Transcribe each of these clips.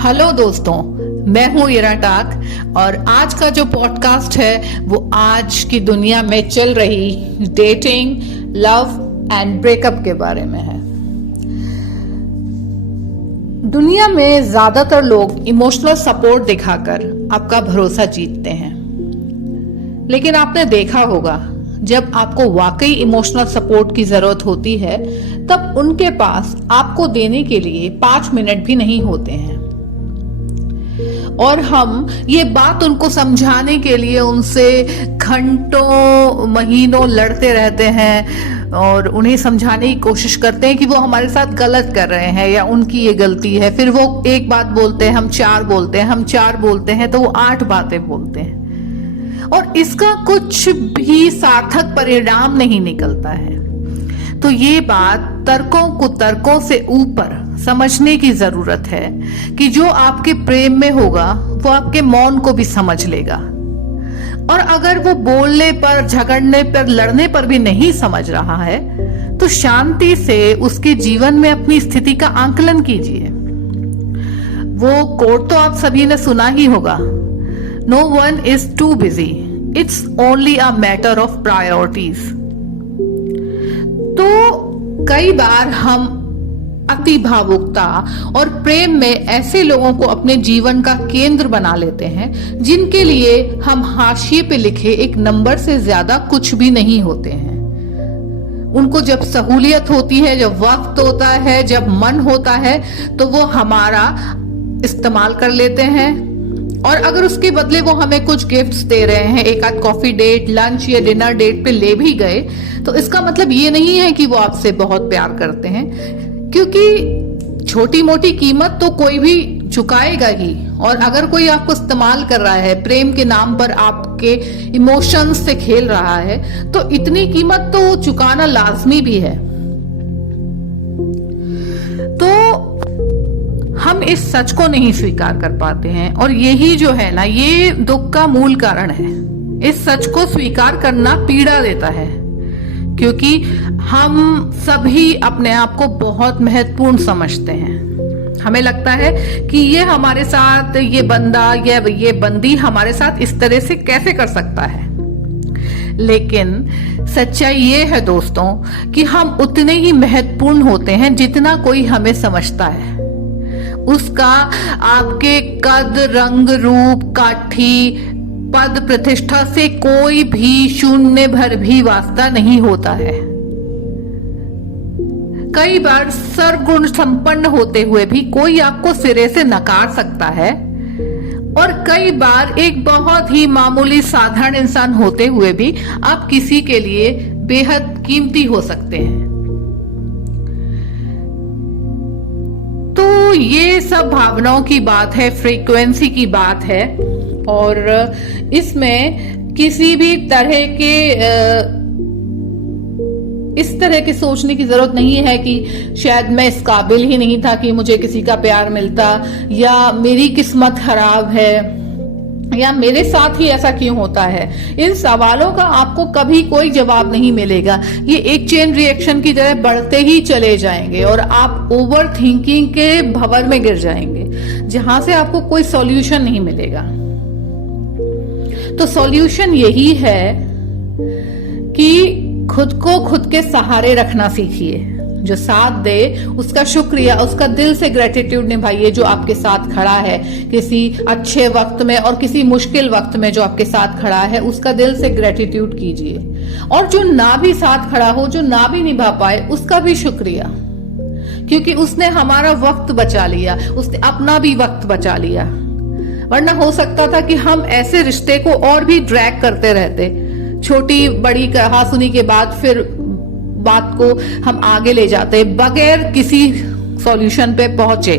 Hello दोस्तों, मैं हूं इरा टाक और आज का जो पॉडकास्ट है वो आज की दुनिया में चल रही डेटिंग, लव एंड ब्रेकअप के बारे में है। दुनिया में ज्यादातर लोग इमोशनल सपोर्ट दिखाकर आपका भरोसा जीतते हैं, लेकिन आपने देखा होगा जब आपको वाकई इमोशनल सपोर्ट की जरूरत होती है तब उनके पास आपको देने के लिए 5 मिनट भी नहीं होते हैं और हम ये बात उनको समझाने के लिए उनसे घंटों महीनों लड़ते रहते हैं और उन्हें समझाने की कोशिश करते हैं कि वो हमारे साथ गलत कर रहे हैं या उनकी ये गलती है। फिर वो एक बात बोलते हैं, हम 4 बोलते हैं, हम 4 बोलते हैं तो वो 8 बातें बोलते हैं और इसका कुछ भी सार्थक परिणाम नहीं निकलता है। तो ये बात तर्कों कुतर्कों से ऊपर समझने की जरूरत है कि जो आपके प्रेम में होगा वो आपके मौन को भी समझ लेगा, और अगर वो बोलने पर, झगड़ने पर, लड़ने पर भी नहीं समझ रहा है तो शांति से उसके जीवन में अपनी स्थिति का आंकलन कीजिए। वो कोट तो आप सभी ने सुना ही होगा, No one is too busy. It's only a matter of priorities. तो कई बार हम अति भावुकता और प्रेम में ऐसे लोगों को अपने जीवन का केंद्र बना लेते हैं जिनके लिए हम हाशिए पे लिखे एक नंबर से ज्यादा कुछ भी नहीं होते हैं। उनको जब सहूलियत होती है, जब वक्त होता है, जब मन होता है तो वो हमारा इस्तेमाल कर लेते हैं, और अगर उसके बदले वो हमें कुछ गिफ्ट्स दे रहे हैं, एक आध कॉफी डेट, लंच या डिनर डेट पे ले भी गए, तो इसका मतलब ये नहीं है कि वो आपसे बहुत प्यार करते हैं, क्योंकि छोटी मोटी कीमत तो कोई भी चुकाएगा ही। और अगर कोई आपको इस्तेमाल कर रहा है, प्रेम के नाम पर आपके इमोशंस से खेल रहा है, तो इतनी कीमत तो चुकाना लाजमी भी है। तो हम इस सच को नहीं स्वीकार कर पाते हैं और यही जो है ना, ये दुख का मूल कारण है। इस सच को स्वीकार करना पीड़ा देता है, क्योंकि हम सभी अपने आप को बहुत महत्वपूर्ण समझते हैं। हमें लगता है कि ये हमारे साथ, ये बंदा या ये बंदी हमारे साथ इस तरह से कैसे कर सकता है। लेकिन सच्चाई ये है दोस्तों कि हम उतने ही महत्वपूर्ण होते हैं जितना कोई हमें समझता है। उसका आपके कद, रंग, रूप, काठी, पद, प्रतिष्ठा से कोई भी शून्य भर भी वास्ता नहीं होता है। कई बार सर्वगुण संपन्न होते हुए भी कोई आपको सिरे से नकार सकता है, और कई बार एक बहुत ही मामूली साधारण इंसान होते हुए भी आप किसी के लिए बेहद कीमती हो सकते हैं। तो ये सब भावनाओं की बात है, फ्रीक्वेंसी की बात है, और इसमें किसी भी तरह के इस तरह के सोचने की जरूरत नहीं है कि शायद मैं इस काबिल ही नहीं था कि मुझे किसी का प्यार मिलता, या मेरी किस्मत खराब है, या मेरे साथ ही ऐसा क्यों होता है। इन सवालों का आपको कभी कोई जवाब नहीं मिलेगा। ये एक चेन रिएक्शन की तरह बढ़ते ही चले जाएंगे और आप ओवर थिंकिंग के भंवर में गिर जाएंगे, जहां से आपको कोई सॉल्यूशन नहीं मिलेगा। तो सॉल्यूशन यही है कि खुद को खुद के सहारे रखना सीखिए। जो साथ दे उसका शुक्रिया, उसका दिल से ग्रेटिट्यूड निभाइए जो आपके साथ खड़ा है किसी अच्छे वक्त में, और किसी मुश्किल वक्त में जो आपके साथ खड़ा है उसका दिल से ग्रेटिट्यूड कीजिए। और जो ना भी साथ खड़ा हो, जो ना भी निभा पाए, उसका भी शुक्रिया, क्योंकि उसने हमारा वक्त बचा लिया, उसने अपना भी वक्त बचा लिया। वरना हो सकता था कि हम ऐसे रिश्ते को और भी ड्रैग करते रहते, छोटी बड़ी कहासुनी के बाद फिर बात को हम आगे ले जाते बगैर किसी सॉल्यूशन पे पहुंचे,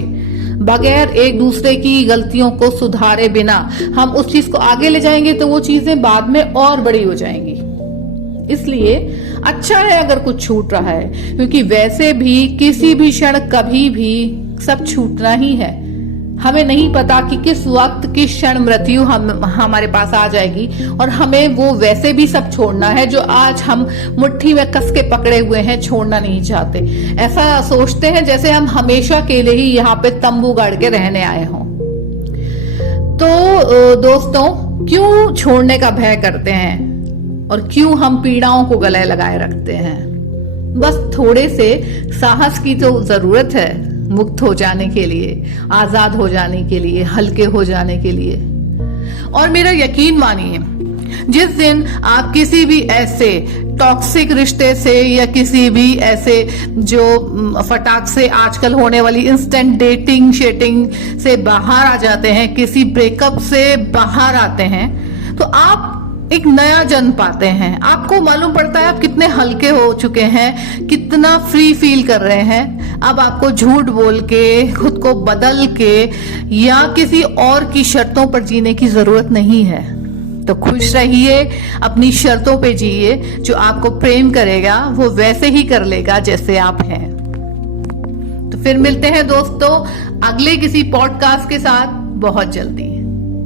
बगैर एक दूसरे की गलतियों को सुधारे बिना हम उस चीज को आगे ले जाएंगे तो वो चीजें बाद में और बड़ी हो जाएंगी। इसलिए अच्छा है अगर कुछ छूट रहा है, क्योंकि वैसे भी किसी भी क्षण कभी भी सब छूटना ही है। हमें नहीं पता कि किस वक्त, किस क्षण मृत्यु हमारे पास आ जाएगी, और हमें वो वैसे भी सब छोड़ना है जो आज हम मुट्ठी में कस के पकड़े हुए हैं, छोड़ना नहीं चाहते। ऐसा सोचते हैं जैसे हम हमेशा के लिए ही यहाँ पे तंबू गाड़ के रहने आए हों। तो दोस्तों, क्यों छोड़ने का भय करते हैं और क्यों हम पीड़ाओं को गले लगाए रखते हैं? बस थोड़े से साहस की तो जरूरत है, मुक्त हो जाने के लिए, आजाद हो जाने के लिए, हल्के हो जाने के लिए। और मेरा यकीन मानिए, जिस दिन आप किसी भी ऐसे टॉक्सिक रिश्ते से या किसी भी ऐसे जो फटाक से आजकल होने वाली इंस्टेंट डेटिंग शेटिंग से बाहर आ जाते हैं, किसी ब्रेकअप से बाहर आते हैं, तो आप एक नया जन्म पाते हैं। आपको मालूम पड़ता है आप कितने हल्के हो चुके हैं, कितना फ्री फील कर रहे हैं। अब आपको झूठ बोल के, खुद को बदल के या किसी और की शर्तों पर जीने की जरूरत नहीं है। तो खुश रहिए, अपनी शर्तों पे जिए। जो आपको प्रेम करेगा वो वैसे ही कर लेगा जैसे आप हैं। तो फिर मिलते हैं दोस्तों अगले किसी पॉडकास्ट के साथ बहुत जल्दी।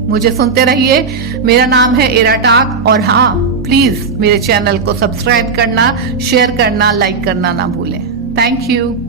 मुझे सुनते रहिए। मेरा नाम है इरा टाक, और हाँ, प्लीज मेरे चैनल को सब्सक्राइब करना, शेयर करना, लाइक करना ना भूलें। Thank you.